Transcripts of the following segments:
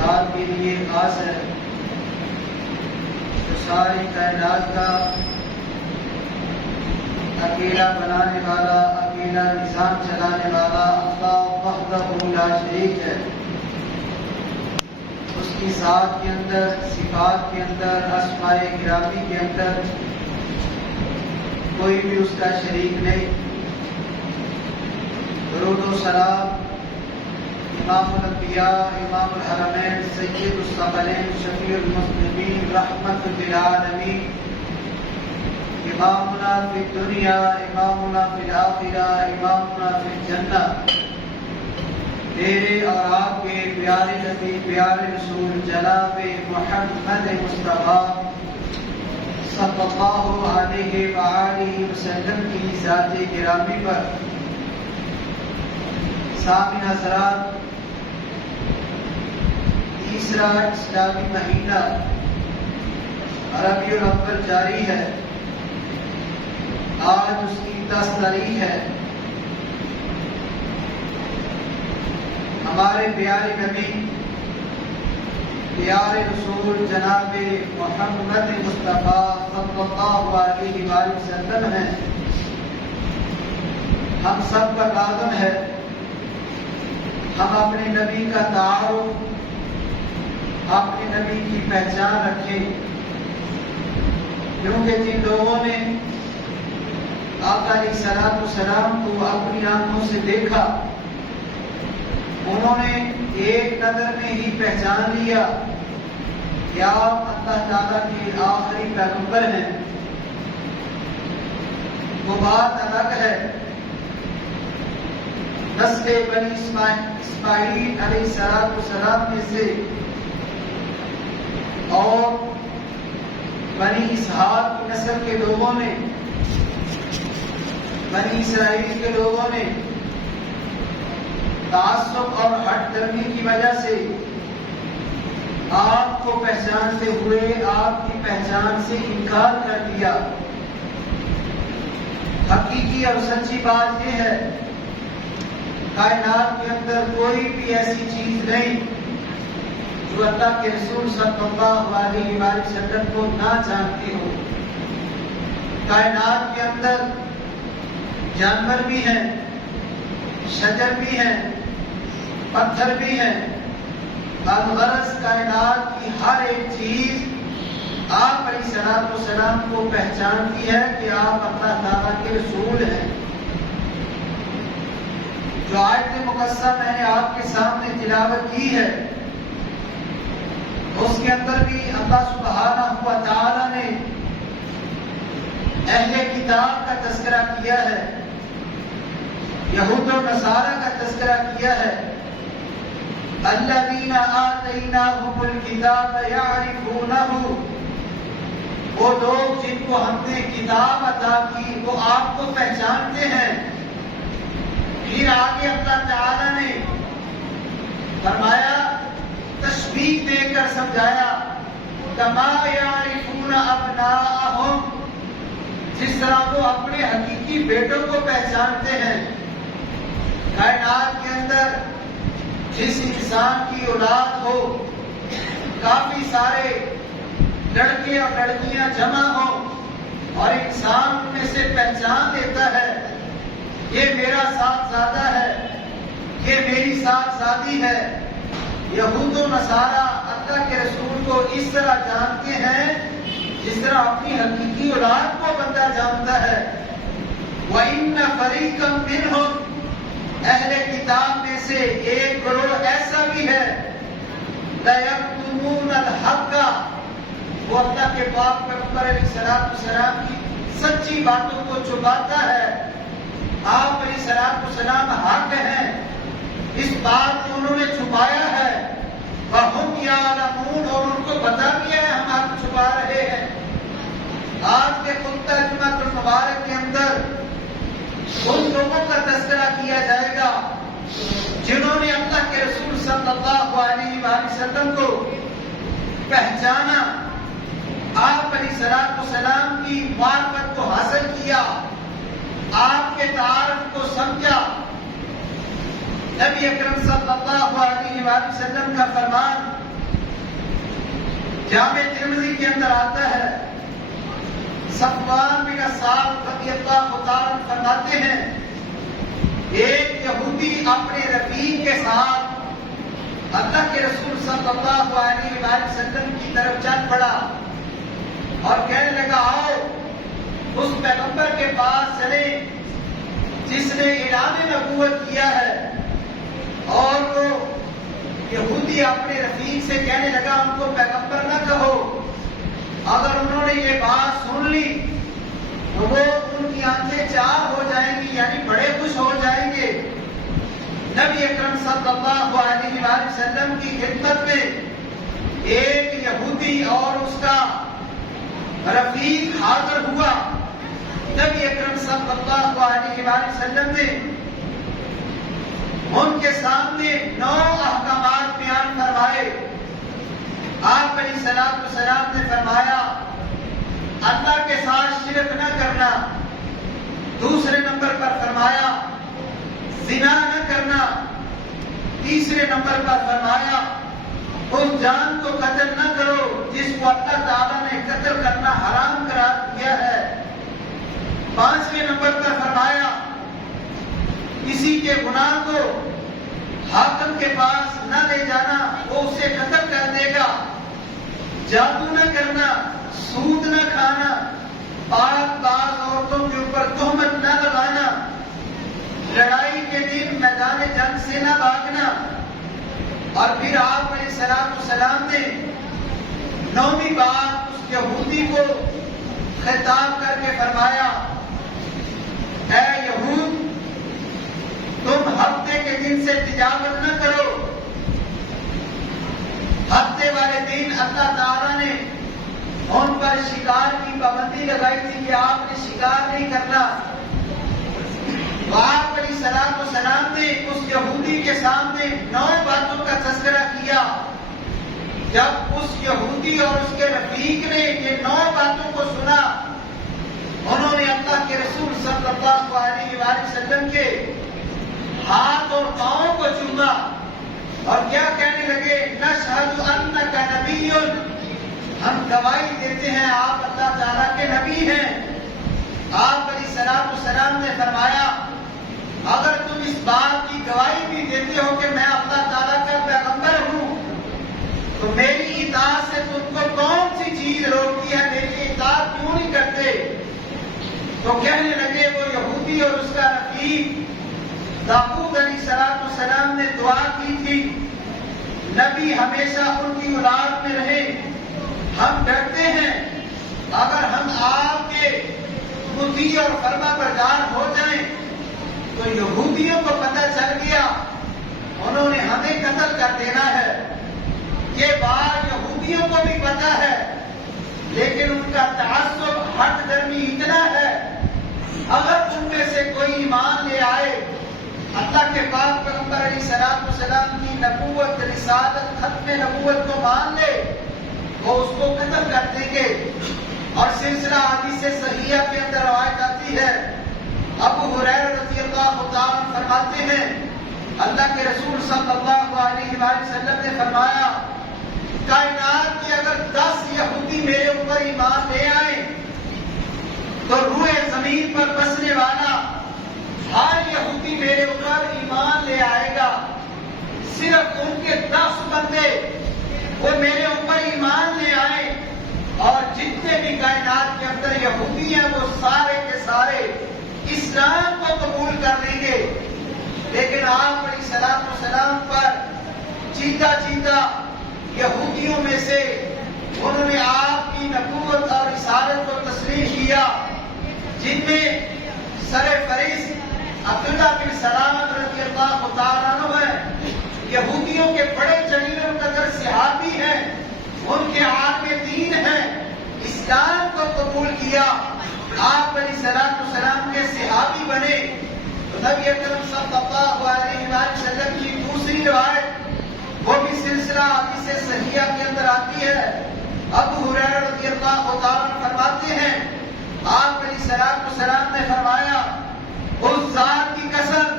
ذات کے لیے خاص ہے جو ساری کائنات کا اکیلا بنانے والا، اکیلا نظام چلانے والا اللہ وحدہ لا شریک ہے۔ اس کی ذات کے اندر، صفات کے اندر، اسماء گرامی کے اندر کوئی بھی اس کا شریک نہیں۔ درود و سلام امام الانبیاء، امام الحرمین، سید الثقلین، شفیع المذنبین، رحمت للعالمین، امامنا فی الدنیا، امامنا فی الآخرہ، امامنا فی الجنہ، میرے اور آپ کے پیارے نبی، پیارے رسول جناب محمد مصطفیٰ صلی اللہ علیہ وآلہ وسلم کی ذات گرامی پر سامعین حضرات، تیسرا اسلامی مہینہ ربیع الاول جاری ہے۔ آج اس کی 10 تاریخ ہے۔ ہمارے پیارے نبی، پیارے رسول جناب محمد مصطفیٰ صلی اللہ علیہ وآلہ وسلم ہیں۔ ہم سب کا لازم ہے ہم اپنے نبی کا تعارف، اپنے نبی کی پہچان رکھیں، کیونکہ جن لوگوں نے آقا علیہ الصلوۃ والسلام کو اپنی آنکھوں سے دیکھا، انہوں نے ایک نظر میں ہی پہچان لیا کہ آپ اللہ تعالیٰ کے آخری پیغمبر ہیں۔ وہ بات الگ ہے نسل بنی اسماعیل علیہ السلام میں سے اور بنی اسحاق کی نسل کے لوگوں نے، بنی اسرائیل کے لوگوں نے تعصب اور ہٹ درمی کی وجہ سے آپ کو پہچانتے ہوئے آپ کی پہچان سے انکار کر دیا۔ حقیقی اور سچی بات یہ ہے، کائنات کے اندر کوئی بھی ایسی چیز نہیں جو اللہ کے رسول صلی اللہ علیہ وآلہ وسلم کو نہ جانتے ہو۔ کائنات کے اندر جانور بھی ہیں، شجر بھی ہیں، پتھر بھی ہیں، الغرض کائنات کی ہر ایک چیز آپ علیہ الصلوۃ والسلام کو پہچانتی ہے کہ آپ اللہ تعالیٰ کے رسول ہیں۔ جو آیت مقدسہ میں نے آپ کے سامنے تلاوت کی ہے، اس کے اندر بھی اللہ سبحانہ و تعالیٰ نے اہل کتاب کا تذکرہ کیا ہے، یہود و نصارہ کا تذکرہ کیا ہے۔ الذین آتیناہم الکتاب یعرفونہ، وہ لوگ جن کو ہم نے کتاب عطا کی وہ آپ کو پہچانتے ہیں۔ پھر آگے اللہ تعالیٰ نے فرمایا، تشبیہ دے کر سمجھایا، کما یعرفون ابناءہم، جس طرح وہ اپنے حقیقی بیٹوں کو پہچانتے ہیں۔ کائنات کے اندر جس انسان کی اولاد ہو، کافی سارے لڑکے اور لڑکیاں جمع ہوں اور انسان ان میں سے پہچان دیتا ہے، یہ میرا صاحبزادہ ہے، یہ میری صاحبزادی ہے۔ یہود و نصارہ اللہ کے رسول کو اس طرح جانتے ہیں جس طرح اپنی حقیقی اولاد کو بندہ جانتا ہے۔ وَإِنَّ فَرِيقًا مِّنْهُمْ، اہل کتاب میں سے ایک گروہ ایسا بھی ہے، لَيَكْتُمُونَ الْحَقَّ، وہ اللہ کے پاک پیغمبر علیہ السلام کی سچی باتوں کو چھپاتا ہے۔ آپ علیہ السلام حق ہیں، اس بات کو انہوں نے چھپایا ہے، وَهُمْ يَعْلَمُونَ، اور ان کو پتہ بھی ہے ہم حق چھپا رہے ہیں۔ آج کے خطبہ جمعۃ المبارک کے اندر ان لوگوں کا تذکرہ کیا جائے گا جنہوں نے اللہ کے رسول صلی اللہ علیہ وآلہ وسلم کو پہچانا، آپ علیہ السلام کی معرفت کو حاصل کیا، آپ کے تعارف کو سمجھا۔ نبی اکرم صلی اللہ علیہ وآلہ وسلم کا فرمان، جامع ترمذی کے اندر آتا ہے، صفوان بن عسال رضی اللہ تعالیٰ عنہ فرماتے ہیں ایک یہودی اپنے رفیق کے ساتھ اللہ کے رسول صلی اللہ علیہ وآلہ وسلم کی طرف چل پڑا اور کہنے لگا آؤ اس پیغمبر کے پاس چلے جس نے اعلان نبوت کیا ہے۔ اور وہ یہودی اپنے رفیق سے کہنے لگا ان کو پیغمبر نہ کہو، اگر انہوں نے یہ بات سن لی تو وہ ان کی آنکھیں چار ہو جائیں گی، یعنی بڑے خوش ہو جائیں گے۔ نبی اکرم صلی اللہ علیہ وآلہ وسلم کی خدمت میں ایک یہودی اور اس کا رفیق حاضر ہوا۔ نبی اکرم صلی اللہ علیہ وآلہ وسلم نے ان کے سامنے 9 احکامات بیان فرمائے۔ آپ علیہ الصلوۃ والسلام نے فرمایا اللہ کے ساتھ شرک نہ کرنا، دوسرے نمبر پر فرمایا زنا نہ کرنا، تیسرے نمبر پر فرمایا اس جان کو قتل نہ کرو جس کو اللہ تعالیٰ نے قتل کرنا حرام قرار دیا ہے، پانچویں نمبر پر فرمایا کسی کے گناہ کو حاکم کے پاس نہ لے جانا، وہ اسے قتل کر دے گا، جادو نہ کرنا، سود نہ کھانا، پاک باز عورتوں کے اوپر تہمت نہ لگانا، لڑائی کے دن میدان جنگ سے نہ بھاگنا۔ اور پھر آپ علیہ الصلوۃ والسلام نے 9ویں بات اس یہودی کو خطاب کر کے فرمایا اے یہود تم ہفتے کے دن سے تجارت نہ کرو۔ ہفتے والے دن اللہ تعالیٰ نے ان پر شکار کی پابندی لگائی تھی کہ آپ نے شکار نہیں کرنا۔ آپ علیہ الصلوۃ والسلام نے اس یہودی کے سامنے 9 باتوں کا تذکرہ کیا۔ جب اس یہودی اور اس کے رفیق نے یہ 9 باتوں کو سنا، انہوں نے اللہ کے رسول صلی اللہ علیہ وآلہ وسلم کے ہاتھ اور پاؤں کو چوما اور کیا کہنے لگے نشہد انک نبی، ہم گواہی دیتے ہیں آپ اللہ تعالیٰ کے نبی ہیں۔ آپ علیہ الصلوۃ والسلام نے فرمایا اگر تم اس بات کی گواہی بھی دیتے ہو کہ میں اللہ تعالیٰ کا پیغمبر ہوں تو میری اطاعت سے تم کو کون سی چیز روکتی ہے، میری اطاعت کیوں نہیں کرتے؟ تو کہنے لگے وہ یہودی اور اس کا رفیق داؤد علیہ السلام نے دعا کی تھی نبی ہمیشہ ان کی اولاد میں رہے، ہم ڈرتے ہیں اگر ہم آپ کے مطیع اور فرما بردار ہو جائیں تو یہودیوں کو پتہ چل گیا انہوں نے ہمیں قتل کر دینا ہے۔ یہ بات یہودیوں کو بھی پتہ ہے لیکن ان کا تعصب ہٹ درمی اتنا ہے اگر ان میں سے کوئی ایمان لے آئے اللہ کے پاک پیغمبر علیہ الصلوۃ والسلام کی نبوت رسالت ختم نبوت کو مان لے وہ اس کو قتل کر دیں گے۔ اور سلسلہ حدیث صحیحہ کے اندر روایت آتی ہے ابو ہریرہ رضی اللہ تعالیٰ فرماتے ہیں اللہ کے رسول صلی اللہ علیہ وآلہ وسلم نے فرمایا کائنات کے اگر 10 یہودی میرے اوپر ایمان لے آئیں تو روئے زمین پر بسنے والا ہر یہودی میرے اوپر ایمان لے آئے گا، صرف ان کے 10 بندے وہ میرے اوپر ایمان لے آئے اور جتنے بھی کائنات کے اندر یہودی ہیں وہ سارے کے سارے اسلام کو قبول کر لیں گے۔ لیکن آپ علیہ الصلوۃ والسلام پر چیتا چیتا یہودیوں میں سے انہوں نے آپ کی نبوت اور رسالت کو تسلیم کیا، جن میں سر فہرست عبداللہ بن سلامت رضی اللہ تعالیٰ عنہ ہیں، یہودیوں کے بڑے جلیل القدر صحابی ہیں، ان کے عالم دین ہیں، اسلام کو قبول کیا، آپ علیہ الصلوۃ والسلام کے صحابی بنے۔ تو نبی اکرم صلی اللہ علیہ وآلہ وسلم کی دوسری روایت وہ بھی سلسلہ حدیث صحیحہ کے اندر آتی ہے، ابو ہریرہ رضی اللہ تعالیٰ فرماتے ہیں آپ علیہ الصلوۃ والسلام نے فرمایا اس ذات کی قسم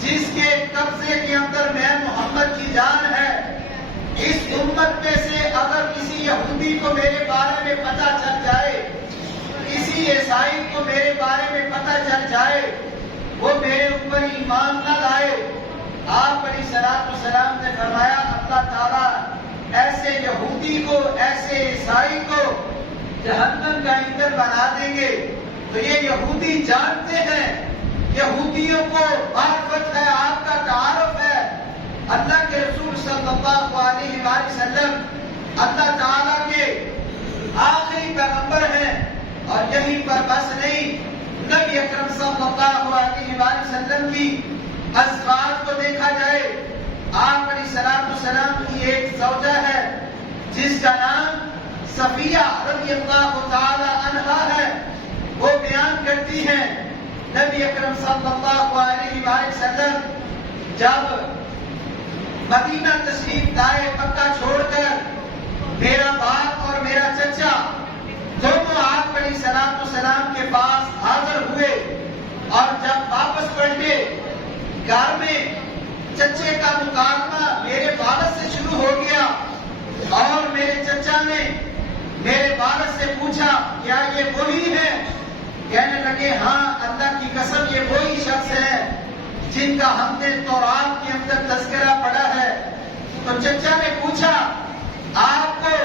جس کے قبضے کے اندر میں محمد کی جان ہے، اس امت میں سے اگر کسی یہودی کو میرے بارے میں پتہ چل جائے، کسی عیسائی کو میرے بارے میں پتہ چل جائے، وہ میرے اوپر ایمان نہ لائے۔ آپ علیہ الصلوۃ والسلام نے فرمایا اللہ تعالیٰ ایسے یہودی کو، ایسے عیسائی کو جہنم کا ایندھن بنا دیں گے۔ تو یہ یہودی جانتے ہیں، یہودیوں کو معرفت ہے، آپ کا تعارف ہے۔ اللہ کے رسول صلی اللہ علیہ وآلہ وسلم اللہ تعالیٰ کے آخری پیغمبر ہیں، اور یہیں پر بس نہیں، نبی اکرم صلی اللہ علیہ وآلہ وسلم کی ازواج کو دیکھا جائے، آپ علیہ الصلوۃ والسلام کی ایک زوجہ ہے جس کا نام صفیہ رضی اللہ تعالی عنہا ہے۔ وہ بیان کرتی ہیں نبی اکرم صلی اللہ علیہ وآلہ وسلم جب مدینہ تشریف لائے، مکہ چھوڑ کر، میرا باپ اور میرا چچا دونوں آپ علیہ الصلوۃ والسلام کے پاس حاضر ہوئے، اور جب واپس پلٹے گھر میں چچے کا مکالمہ میرے والد سے شروع ہو گیا، اور میرے چچا نے میرے والد سے پوچھا کیا یہ وہی ہے؟ کہنے لگے ہاں اللہ کی قسم یہ وہی شخص ہے جن کا ہم نے تورات کے اندر تذکرہ پڑھا ہے۔ تو چچا نے پوچھا آپ کو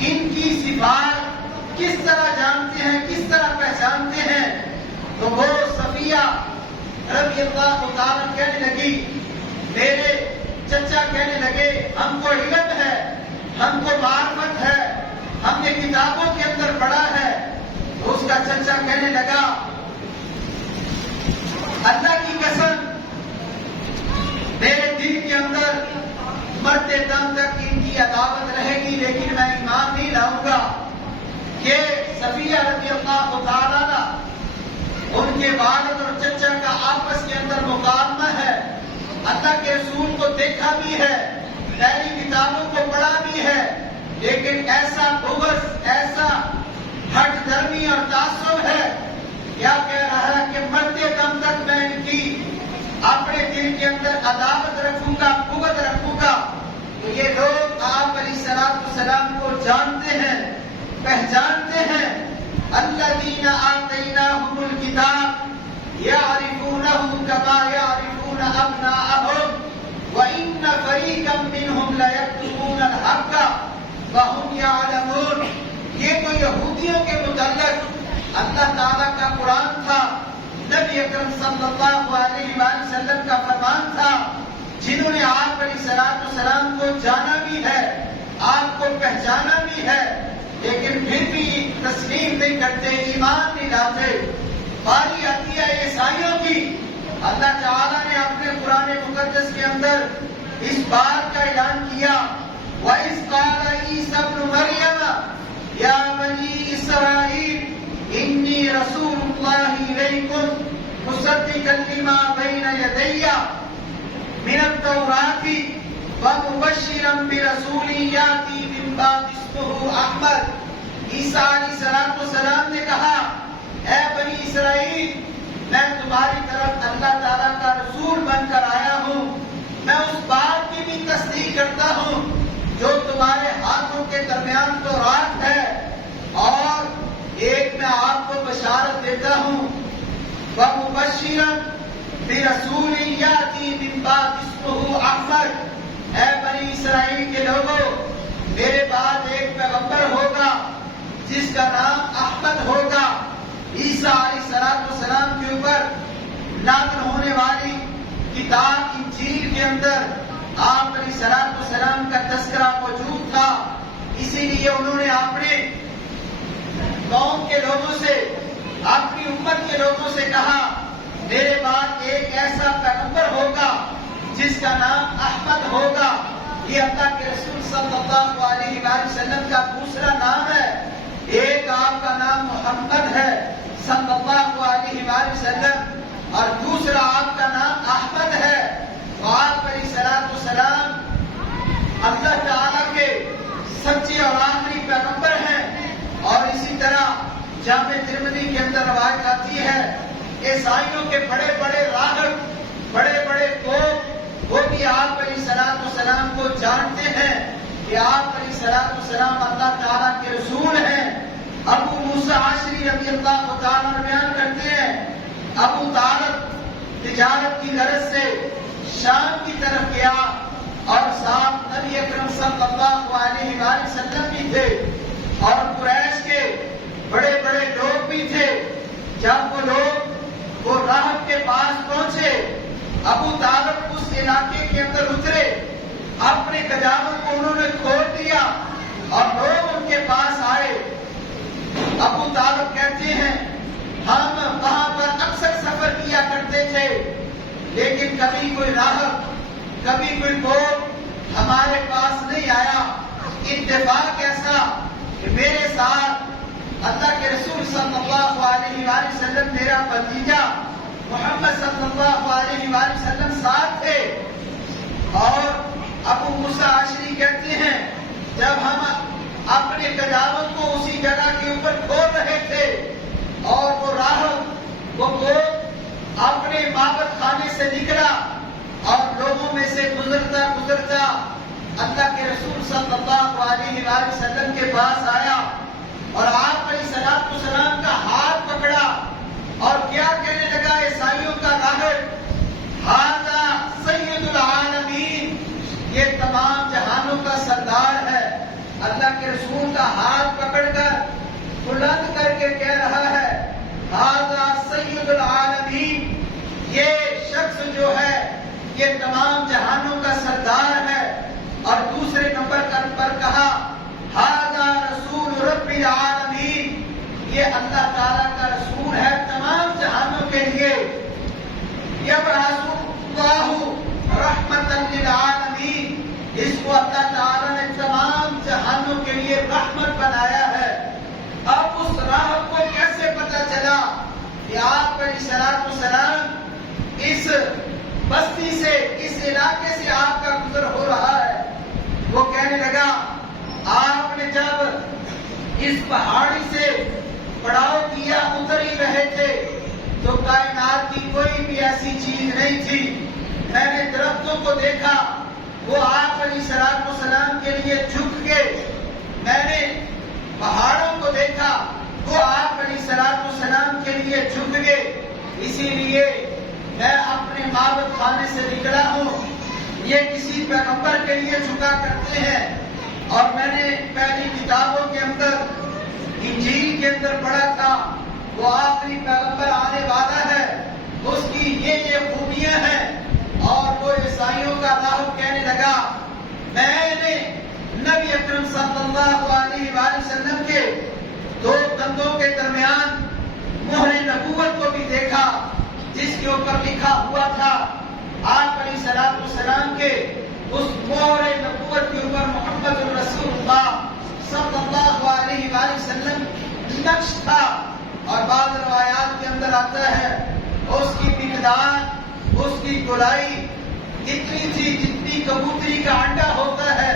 ان کی صفات کس طرح جانتے ہیں، کس طرح پہچانتے ہیں؟ تو وہ صفیہ رضی اللہ تعالیٰ کہنے لگی، میرے چچا کہنے لگے ہم کو علم ہے، ہم کو معرفت ہے، ہم نے کتابوں کے اندر پڑھا ہے۔ تو اس کا چچا کہنے لگا اللہ کی قسم میرے دل کے اندر مرتے دم تک ان کی عداوت رہے گی، لیکن میں ایمان نہیں لاؤں گا کہ صفیہ رضی اللہ تعالیٰ ان کے والد اور چچا کا آپس کے اندر مکالمہ ہے، اللہ کے رسول کو دیکھا بھی ہے، پہلی کتابوں کو پڑھا بھی ہے، لیکن ایسا بغض، ایسا ہٹ درمی اور تعصب ہے، کیا کہہ رہا ہے کہ مرتے دم تک میں ان کی اپنے دل کے اندر عداوت رکھوں گا، بغض رکھوں گا۔ تو یہ لوگ آپ علیہ الصلوۃ والسلام کو جانتے ہیں، پہچانتے ہیں۔ الذین آتیناہم الکتاب یعرفونہ کما یعرفون ابناءہم وَإِنَّ فَرِيقًا مِّنْهُمْ لَيَكْتُمُونَ الْحَقَّ وَهُمْ يَعْلَمُونَ۔ یہ تو یہودیوں کے متعلق اللہ تعالیٰ کا قرآن تھا، نبی اکرم صلی اللہ علیہ وآلہ وسلم کا فرمان تھا، جنہوں نے آپ علیہ الصلوۃ والسلام کو جانا بھی ہے، آپ کو پہچانا بھی ہے، لیکن پھر بھی تسلیم نہیں کرتے، ایمان نہیں لاتے۔ باری آتی ہے عیسائیوں کی، اللہ تعالیٰ نے اپنے قرآن مقدس کے اندر اس بات کا اعلان کیا، وَإِذْ قَالَ عِيسَى ابْنُ مَرْيَمَ يَا بَنِي إِسْرَائِيلَ إِنِّي رَسُولُ اللَّهِ إِلَيْكُمْ مُصَدِّقًا لِمَا بَيْنَ يَدَيَّ مِنَ التَّوْرَاةِ وَمُبَشِّرًا بِرَسُولٍ يَأْتِي مِن بَعْدِي اسْمُهُ أَحْمَدُ۔ عیسیٰ علیہ السلام نے کہا اے بنی اسرائیل، میں تمہاری طرف اللہ تعالیٰ کا رسول بن کر آیا ہوں، میں اس بات کی بھی تصدیق کرتا ہوں جو تمہارے ہاتھوں کے درمیان تورات ہے، اور ایک میں آپ کو بشارت دیتا ہوں، وَمُبَشِّرًا بِرَسُولٍ يَأْتِي مِن بَعْدِي اسْمُهُ أَحْمَدُ۔ اے بنی اسرائیل کے لوگوں، میرے بعد ایک پیغمبر ہوگا جس کا نام احمد ہوگا۔ عیسیٰ علیہ السلام کے اوپر نازل ہونے والی کتاب انجیل کے اندر آپ علیہ السلام کا تذکرہ موجود تھا، اسی لیے انہوں نے اپنے قوم کے لوگوں سے، اپنی امت کے لوگوں سے کہا میرے بعد ایک ایسا پیغمبر ہوگا جس کا نام احمد ہوگا۔ یہ اللہ کے رسول صلی اللہ علیہ وآلہ وسلم کا دوسرا نام ہے، ایک آپ کا نام محمد ہے صلی اللہ علیہ وآلہ وسلم، اور دوسرا آپ کا نام احمد ہے۔ آپ علیہ السلام اللہ تعالیٰ کے سچے اور آخری پیغمبر ہیں۔ اور اسی طرح جامع ترمذی کے اندر روایت آتی ہے، عیسائیوں کے بڑے بڑے راہب، بڑے بڑے وہ بھی آپ علیہ السلام کو جانتے ہیں، کہ آپ علیہ الصلوۃ والسلام اللہ تعالیٰ کے رسول ہیں۔ ابو موسیٰ عاشری رضی اللہ تعالیٰ بیان کرتے ہیں ابو طالب تجارت کی غرض سے شام کی طرف گیا اور ساتھ نبی اکرم صلی اللہ علیہ وآلہ وسلم بھی تھے اور قریش کے بڑے بڑے لوگ بھی تھے۔ جب وہ لوگ وہ راہب کے پاس پہنچے، ابو طالب اس علاقے کے اندر اترے، اپنے کجاووں کو انہوں نے کھول دیا اور لوگ ان کے پاس آئے۔ ابو طالب کہتے ہیں ہم وہاں پر اکثر سفر کیا کرتے تھے، لیکن کبھی کوئی راہب کبھی کوئی لوگ ہمارے پاس نہیں آیا۔ اتفاق ایسا کہ میرے ساتھ اللہ کے رسول صلی اللہ علیہ وآلہ وسلم میرا بھتیجا محمد صلی اللہ علیہ وآلہ وسلم ساتھ تھے۔ اور ابو موسیٰ عاشری کہتے ہیں جب ہم اپنے کجاووں کو اسی جگہ کے اوپر کھول رہے تھے اور وہ راہب وہ اپنے معبد خانے سے نکلا اور لوگوں میں سے گزرتا گزرتا اللہ کے رسول صلی اللہ علیہ وآلہ وسلم کے پاس آیا اور آپ علیہ الصلوۃ والسلام کا ہاتھ پکڑا اور کیا کہنے لگا عیسائیوں کا راہب، ھذا سید العالمین، یہ تمام جہانوں کا سردار ہے۔ اللہ کے رسول کا ہاتھ پکڑ کر بلند کر کے کہہ رہا ہے ھذا سید العالمین، یہ شخص جو ہے یہ تمام جہانوں کا سردار ہے۔ اور دوسرے نمبر پر کہا ھذا رسول رب العالمین، یہ اللہ تعالیٰ کا رسول ہے تمام جہانوں کے لیے۔ یبعث اللہ رحمۃ للعالمین، اس کو اللہ تعالیٰ نے تمام جہانوں کے لیے رحمت بنایا ہے۔ اب اس راہب کو کیسے پتا چلا کہ آپ علیہ الصلوۃ والسلام اس بستی سے اس علاقے سے آپ کا گزر ہو رہا ہے؟ وہ کہنے لگا آپ نے جب اس پہاڑی سے پڑاؤ کیا اتر ہی رہے تھے تو کائنات کی کوئی بھی ایسی چیز نہیں تھی، میں نے درختوں کو دیکھا وہ آپ علیہ الصلوۃ والسلام کے لیے جھک کے، میں نے پہاڑوں کو دیکھا وہ آپ علیہ الصلوۃ والسلام کے لیے جھک گئے، اسی لیے میں اپنے معبد خانے سے نکلا ہوں۔ یہ کسی پیغمبر کے لیے جھکا کرتے ہیں اور میں نے پہلی کتابوں کے اندر انجیل کے اندر پڑھا تھا وہ آخری پیغمبر آنے والا ہے، اس کی یہ خوبیاں ہیں۔ اور وہ عیسائیوں کا راہب کہنے لگا میں نے نبی اکرم صلی اللہ علیہ وآلہ وسلم کے دو کندھوں کے درمیان مہر نبوت کو بھی دیکھا جس کے اوپر لکھا ہوا تھا آپ علیہ الصلوۃ والسلام کے اس مہر نبوت کے اوپر محمد الرسول اللہ صلی اللہ علیہ وآلہ وسلم نقش تھا۔ اور بعض روایات کے اندر آتا ہے اس کی مقدار اس کی گولائی اتنی تھی جتنی کبوتری کا انڈا ہوتا ہے۔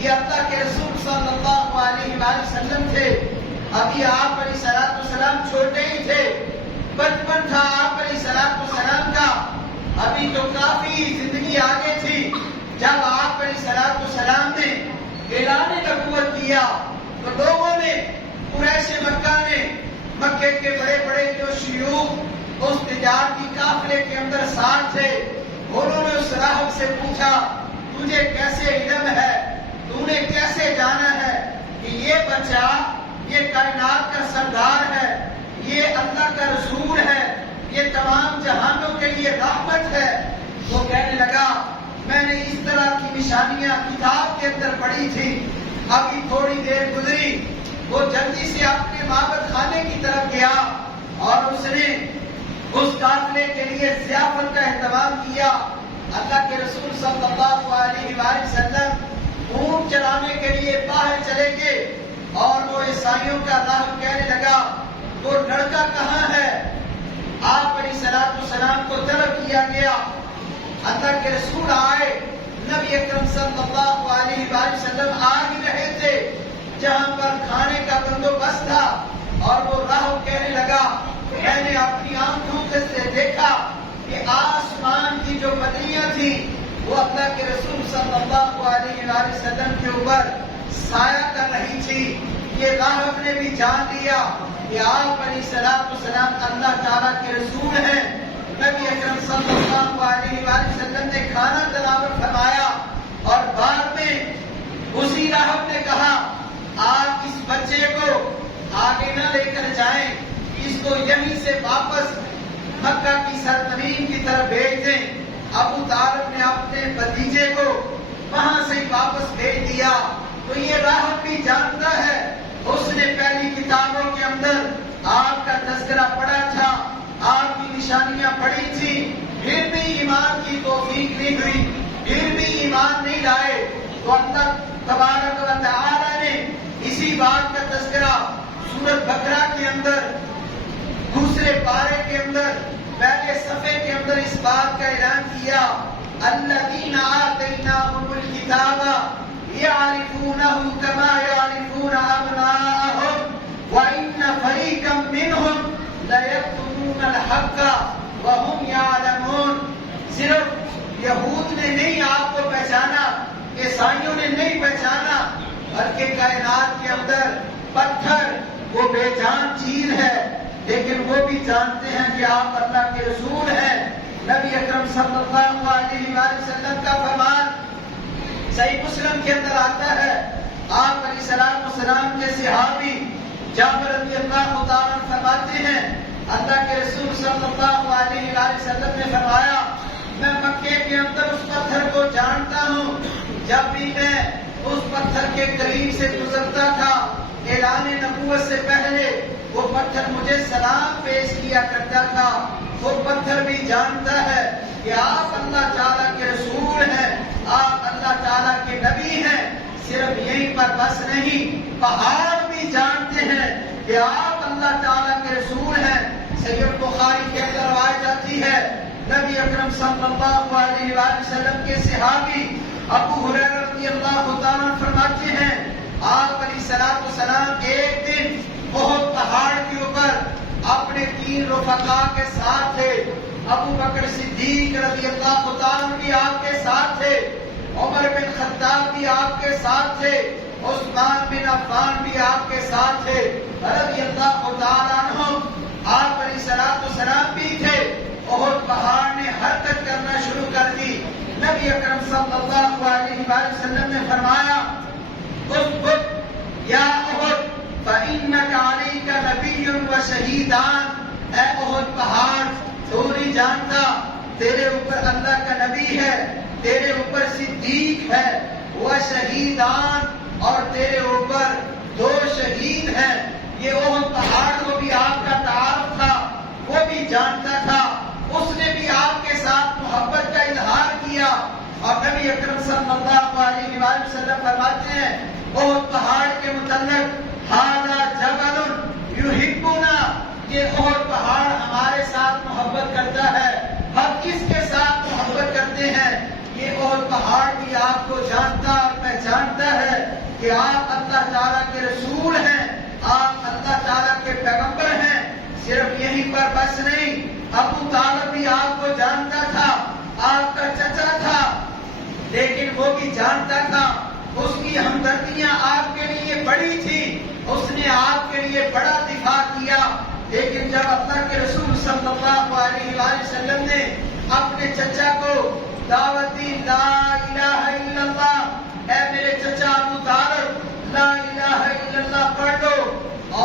یہ اللہ کے رسول صلی اللہ علیہ وآلہ وسلم تھے، ابھی آپ علیہ الصلوۃ والسلام چھوٹے ہی تھے، بچپن تھا آپ علیہ الصلوۃ والسلام کا، ابھی تو کافی زندگی آگے تھی۔ جب آپ علیہ الصلوۃ والسلام نے اعلان نبوت کیا تو لوگوں نے قریش مکہ نے مکے کے بڑے بڑے جو شیوخ اس تجارتی قافلے کے اندر ساتھ تھے انہوں نے اس راہب سے پوچھا تجھے کیسے علم ہے، تو نے کیسے جانا ہے کہ یہ بچہ یہ کائنات کا سردار ہے، یہ اللہ کا رسول ہے، یہ تمام جہانوں کے لیے رحمت ہے؟ وہ کہنے لگا میں نے اس طرح کی نشانیاں کتاب کے اندر پڑھی تھی، ابھی تھوڑی دیر گزری، وہ جلدی سے اپنے معبد خانے کی طرف گیا اور اس نے اس قافلے کے لیے ضیافت کا اہتمام کیا۔ اللہ کے رسول صلی اللہ علیہ وآلہ وسلم اونٹ چلانے کے لیے باہر چلے گئے اور وہ عیسائیوں کا راہب کہنے لگا وہ لڑکا کہاں ہے؟ آپ علیہ الصلوۃ والسلام کو طلب کیا گیا، اللہ کے رسول آئے، نبی اکرم صلی اللہ علیہ وآلہ وسلم آ ہی رہے تھے جہاں پر کھانے کا بندوبست تھا اور وہ راہب کہنے لگا میں نے اپنی آنکھوں سے دیکھا کہ آسمان کی جو بدلیاں تھیں وہ اللہ کے رسول صلی اللہ علیہ وسلم کے اوپر اوپر سایہ کر رہی تھی. یہ راہب نے بھی جان لیا کہ آپ علیہ السلام اللہ تعالیٰ کے رسول ہیں. نبی اکرم صلی اللہ علیہ وآلہ وسلم نے کھانا تناول فرمایا اور بعد میں اسی راہب نے کہا آپ اس بچے کو آگے نہ لے کر جائیں, اس کو یہیں سے واپس مکہ کی سرزمین کی طرف بھیج دیں. ابو طالب نے اپنے بھتیجے کو وہاں سے واپس بھیج دیا. تو یہ راہب بھی جانتا ہے, اس نے پہلی کتابوں کے اندر آپ کا تذکرہ پڑھا تھا, آپ کی نشانیاں پڑھی تھی, پھر بھی ایمان کی توفیق نہیں ہوئی, پھر بھی ایمان نہیں لائے. تو اللہ تبارک و تعالی نے اسی بات کا تذکرہ سورۃ بقرہ کے اندر دوسرے پارے کے اندر پہلے صفحے کے اندر اس بات کا اعلان کیا, الذین آتیناہم الکتاب یعرفونہ کما یعرفون ابناءہم وان فریقا منہم لیکتمون الحق وہم یعلمون. صرف یہود نے نہیں آپ کو پہچانا, عیسائیوں نے نہیں پہچانا, بلکہ کائنات کے اندر پتھر وہ بے جان چیز ہے, لیکن وہ بھی جانتے ہیں کہ آپ اللہ کے رسول ہیں. نبی اکرم صلی اللہ علیہ وآلہ وسلم کا فرمان صحیح مسلم کے اندر آتا ہے. آپ علیہ السلام کے صحابی جابر رضی اللہ تعالیٰ فرماتے ہیں اللہ کے رسول صلی اللہ علیہ وآلہ وسلم نے فرمایا میں مکے کے اندر اس پتھر کو جانتا ہوں, جب بھی میں اس پتھر کے قریب سے گزرتا تھا اعلان نبوت سے پہلے وہ پتھر مجھے سلام پیش کیا کرتا تھا. وہ پتھر بھی جانتا ہے کہ آپ اللہ تعالیٰ کے رسول ہیں, آپ اللہ تعالیٰ کے نبی ہیں. صرف یہیں پر بس نہیں, پہاڑ بھی جانتے ہیں کہ آپ اللہ تعالیٰ کے رسول ہیں. صحیح بخاری کے اندر روایت آتی ہے نبی اکرم صلی اللہ علیہ وآلہ وسلم کے صحابی ابو ہریرہ رضی اللہ تعالیٰ فرماتے ہیں آپ علیہ السلام ایک دن بہت پہاڑ کے اوپر اپنے 3 رفقا کے ساتھ تھے. ابو بکر صدیق رضی اللہ تعالیٰ بھی آپ کے ساتھ تھے, عمر بن خطاب بھی آپ کے ساتھ تھے, عثمان بن عفان بھی آپ کے ساتھ تھے رضی اللہ تعالیٰ عنہم. آپ علیہ السلام بھی تھے. احد پہاڑ نے حرکت کرنا شروع کر دی. نبی اکرم صلی اللہ علیہ وآلہ وسلم نے فرمایا اثبت یا احد فإنک علیک نبی و شہیدان. اے احد پہاڑ تو نہیں جانتا تیرے اوپر اللہ کا نبی ہے, تیرے اوپر صدیق ہے, وہ شہیدان اور تیرے اوپر 2 شہید ہیں. یہ احد پہاڑ کو بھی آپ کا تعارف تھا, وہ بھی جانتا تھا, اس نے بھی آپ کے ساتھ محبت کا اظہار کیا. اور نبی اکرم صلی اللہ علیہ وآلہ وسلم فرماتے ہیں احد پہاڑ کے متعلق ھذا جبل یحبنا, یہ احد پہاڑ ہمارے ساتھ محبت کرتا ہے. ہم کس کے ساتھ محبت کرتے ہیں؟ یہ احد پہاڑ بھی آپ کو جانتا اور پہچانتا ہے کہ آپ اللہ تعالیٰ کے رسول ہیں, آپ اللہ تعالیٰ کے پیغمبر ہیں. صرف یہیں پر بس نہیں, ابو طالب بھی آپ کو جانتا تھا, آپ کا چچا تھا, لیکن وہ بھی جانتا تھا اس کی ہمدردیاں آپ کے لیے بڑی تھی, اس نے آپ کے لیے بڑا دفاع کیا. لیکن جب اللہ کے رسول صلی اللہ علیہ وآلہ وسلم نے اپنے چچا کو دعوت دی لا الہ الا اللہ, اے میرے چچا ابو طالب لا الہ الا اللہ پڑھ لو,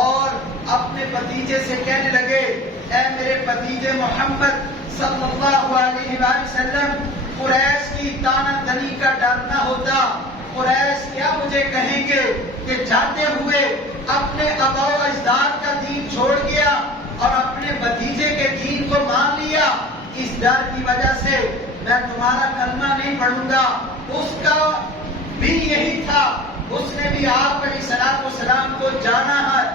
اور اپنے بھتیجے سے کہنے لگے اے میرے بھتیجے محمد صلی اللہ علیہ وآلہ وسلم, قریش کی تانا تنی کا ڈر نہ ہوتا, قریش کیا مجھے کہیں گے کہ جاتے ہوئے اپنے آباء و اجداد کا دین چھوڑ گیا اور اپنے بھتیجے کے دین کو مان لیا, اس ڈر کی وجہ سے میں تمہارا کلمہ نہیں پڑھوں گا. اس کا بھی یہی تھا, اس نے بھی آپ علیہ السلام کو جانا ہے,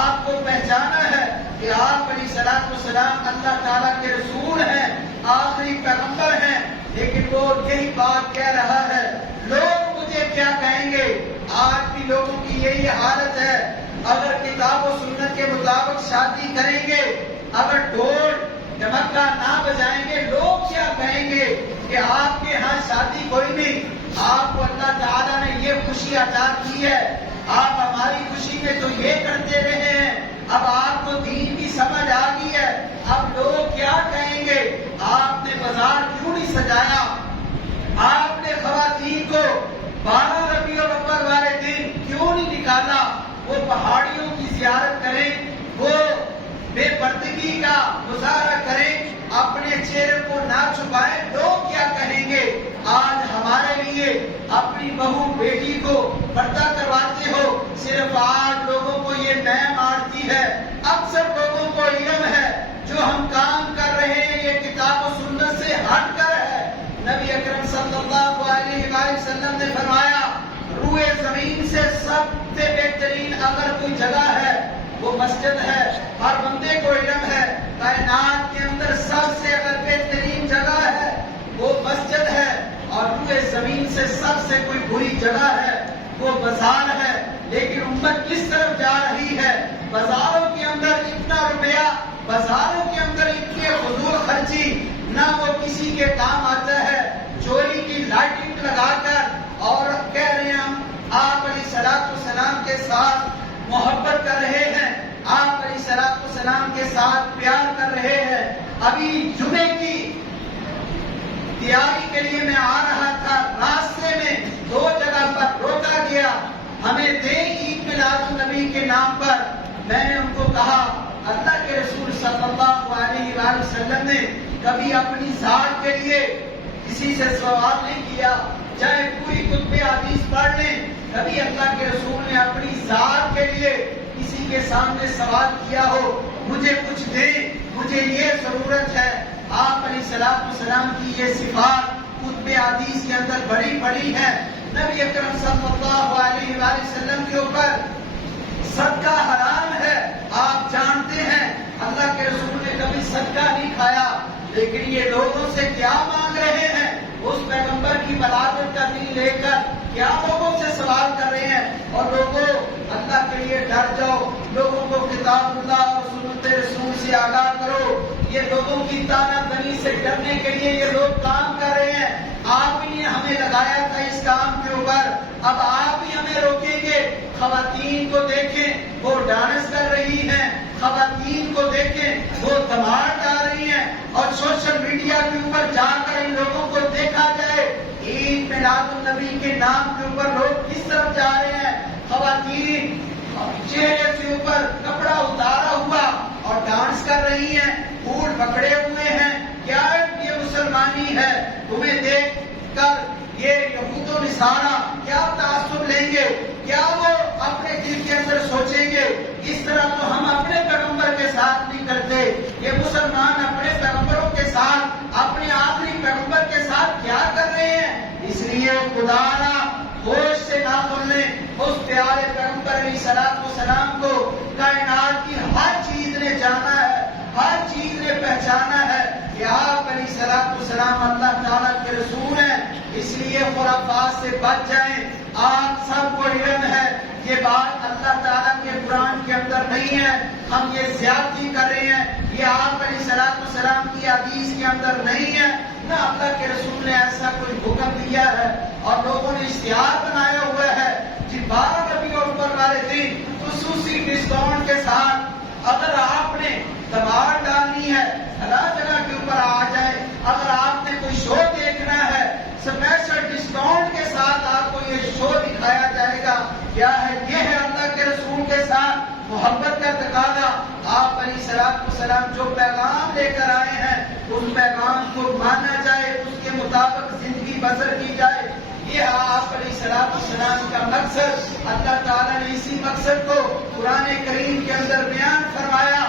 آپ کو پہچانا ہے کہ آپ علیہ السلام اللہ تعالیٰ کے رسول ہیں, آخری پیغمبر ہیں. لیکن وہ یہی بات کہہ رہا ہے لوگ مجھے کیا کہیں گے. آج بھی لوگوں کی یہی حالت ہے, اگر کتاب و سنت کے مطابق شادی کریں گے, اگر ڈھول ڈمکا نہ بجائیں گے, لوگ کیا کہیں گے کہ آپ کے ہاں شادی کوئی نہیں. آپ کو اللہ تعالیٰ نے یہ خوشی عطا کی ہے، آپ ہماری خوشی میں تو یہ کرتے رہے ہیں، اب آپ کو دین کی سمجھ آ گئی ہے، اب لوگ کیا کہیں گے؟ آپ نے بازار کیوں نہیں سجایا؟ آپ نے خواتین کو 12 ربیع الاول والے دن کیوں نہیں نکالا؟ وہ پہاڑیوں کی زیارت کریں، وہ بے پردگی کا مظاہرہ کریں، اپنے چہرے کو نہ چھپائیں، لوگ کیا کہیں گے؟ آج ہمارے لیے اپنی بہو بیٹی کو پردہ کرواتے ہو، صرف آج لوگوں کو یہ میں مارتی ہے، اکثر لوگوں کو علم ہے جو ہم کام کر رہے ہیں یہ کتاب و سنت سے ہٹ کر ہے۔ نبی اکرم صلی اللہ علیہ وآلہ وسلم نے فرمایا روئے زمین سے سب سے بہترین اگر کوئی جگہ ہے وہ مسجد ہے۔ ہر بندے کو علم ہے کائنات کے اندر سب سے اگر بہترین جگہ ہے وہ مسجد ہے، اور روئے زمین سے سب سے کوئی بری جگہ ہے وہ بازار ہے۔ لیکن امت کس طرف جا رہی ہے؟ بازاروں کے اندر اتنا روپیہ، بازاروں کے اندر اتنی فضول خرچی، نہ وہ کسی کے کام آتا ہے، چوری کی لائٹنگ لگا کر اور کہہ رہے ہیں ہم آپ علیہ الصلوۃ والسلام کے ساتھ محبت کر رہے ہیں، آپ علیہ الصلوۃ والسلام کے ساتھ پیار کر رہے ہیں۔ ابھی جمعے کی تیاری کے لیے میں آ رہا تھا، راستے میں 2 جگہ پر روکا گیا، ہمیں دیں عید میلاد النبی کے نام پر۔ میں نے ان کو کہا اللہ کے رسول صلی اللہ علیہ وآلہ وسلم نے کبھی اپنی ذات کے لیے کسی سے سوال نہیں کیا، چاہے پوری کتب حدیث پڑھ لیں، کبھی اللہ کے رسول نے اپنی ذات کے لیے کسی کے سامنے سوال کیا ہو مجھے کچھ دے، مجھے یہ ضرورت ہے؟ آپ علیہ الصلوۃ والسلام کی یہ صفات کتب حدیث کے اندر بڑی بڑی ہیں۔ نبی اکرم صلی اللہ علیہ وآلہ وسلم کے اوپر صدقہ حرام ہے، آپ جانتے ہیں، اللہ کے رسول نے کبھی صدقہ نہیں کھایا، لیکن یہ لوگوں سے کیا مانگ رہے ہیں؟ اس پیغمبر کی ولادت کا دن لے کر کیا لوگوں سے سوال کر رہے ہیں؟ اور لوگوں اللہ کے لیے ڈر جاؤ، لوگوں کو کتاب اللہ اور سنت رسول سے آگاہ کرو۔ یہ لوگوں کی تانا تنی سے ڈرنے کے لیے یہ لوگ کام کر رہے ہیں، آپ ہی نے ہمیں لگایا تھا اس کام کے اوپر، اب آپ ہی ہمیں روکیں گے؟ خواتین کو دیکھیں وہ ڈانس کر رہی ہیں، خواتین کو دیکھیں وہ دھماڑ ڈال رہی ہیں، اور سوشل میڈیا کے اوپر جا کر ان لوگوں کو دیکھا جائے عید میلاد النبی کے نام کے اوپر لوگ کس طرف جا رہے ہیں؟ خواتین چہرے سے اوپر کپڑا اتارا ہوا اور ڈانس کر رہی ہیں، پھول پکڑے ہوئے ہیں، کیا یہ مسلمانی ہے؟ تمہیں دیکھ کر یہ یہود و نصارہ کیا تعصب لیں گے؟ کیا وہ اپنے دل کے اندر سوچیں گے اس طرح تو ہم اپنے پیغمبر کے ساتھ نہیں کرتے؟ یہ مسلمان اپنے پیغمبروں کے ساتھ، اپنے آخری پیغمبر کے ساتھ کیا کر رہے ہیں؟ اس لیے خدا را ہوش سے نہ بولیں، اس پیارے پیغمبر علیہ الصلوۃ والسلام کو کائنات کی ہر چیز نے جانا ہے، ہر چیز نے پہچانا ہے کہ آپ علیہ الصلوۃ والسلام اللہ تعالیٰ کے رسول ہیں، اس لیے خرافات سے بچ جائیں۔ آپ سب کو علم ہے یہ بات اللہ تعالیٰ کے قرآن کے اندر نہیں ہے، ہم یہ زیادتی کر رہے ہیں، یہ آپ علیہ الصلوۃ والسلام کی حدیث کے اندر نہیں ہے، نہ اللہ کے رسول نے ایسا کوئی حکم دیا ہے، اور لوگوں نے اشتہار بنایا ہوا ہے کہ 12 ربیع الاول والے دن خصوصی ڈسکاؤنٹ کے ساتھ اگر آپ نے دھماڑ ڈالنی ہے ہر جگہ کے اوپر آ جائے، اگر آپ نے کوئی شو دیکھنا ہے اسپیشل ڈسکاؤنٹ کے ساتھ آپ کو یہ شو دکھایا جائے گا۔ کیا ہے؟ یہ ہے اللہ کے رسول کے ساتھ محبت کا تقاضا۔ آپ علیہ الصلوۃ والسلام جو پیغام لے کر آئے ہیں اس پیغام کو مانا جائے، اس کے مطابق زندگی بسر کی جائے، یہ آپ علیہ الصلوۃ والسلام کا مقصد۔ اللہ تعالیٰ نے اسی مقصد کو قرآن کریم کے اندر بیان فرمایا،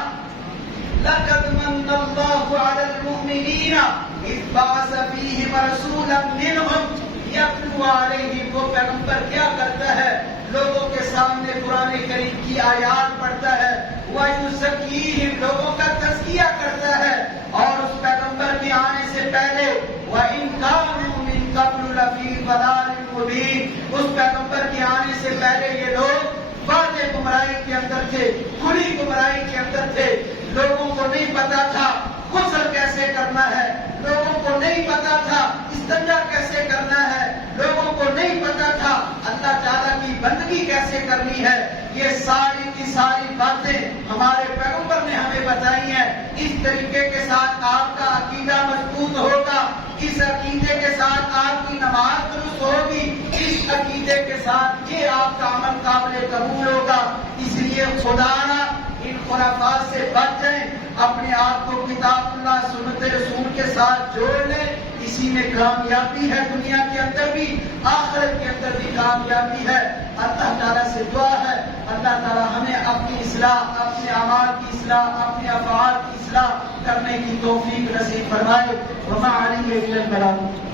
لَقَدْ مَنَّ اللَّهُ عَلَى الْمُؤْمِنِينَ إِذْ بَعَثَ فِيهِمْ رَسُولًا مِّنْهُمْ يَتْلُو عَلَيْهِمْ۔ وہ پیغمبر کیا کرتا ہے؟ لوگوں کے سامنے قرآن کریم کی آیات پڑھتا ہے، وَيُزَكِّيهِمْ، لوگوں کا تزکیہ کرتا ہے، اور اس پیغمبر کے آنے سے پہلے وَإِنْ كَانُوا مِنْ قَبْلُ لَفِي ضَلَالٍ مُبِينٍ، اس پیغمبر کے آنے سے پہلے یہ لوگ واضح گمراہی کے اندر تھے، کھلی گمراہی کے اندر تھے، لوگوں کو نہیں پتا تھا غسل کیسے کرنا ہے، لوگوں کو نہیں پتا تھا استنجا کیسے کرنا ہے، لوگوں کو نہیں پتا تھا اللہ تعالیٰ بندگی کیسے کرنی ہے، یہ ساری کی ساری باتیں ہمارے پیغمبر نے ہمیں بتائی ہیں۔ اس طریقے کے ساتھ آپ کا عقیدہ مضبوط ہوگا، اس عقیدے کے ساتھ آپ کی نماز درست ہوگی، اس عقیدے کے ساتھ یہ آپ کا عمل قابل قبول ہوگا۔ اس لیے خدا نہ ان خرافات سے بچ جائیں، اپنے آپ کو کتاب اللہ سنت رسول کے ساتھ جوڑ لیں، اسی میں کامیابی ہے، دنیا کے اندر بھی آخرت کے اندر بھی کامیابی ہے۔ اللہ تعالیٰ سے دعا ہے اللہ تعالیٰ ہمیں اپنی اصلاح، اپنے اعمال کی اصلاح، اپنے افعال کی اصلاح کرنے کی توفیق نصیب فرمائے۔ وما علیہ الا البلاغ۔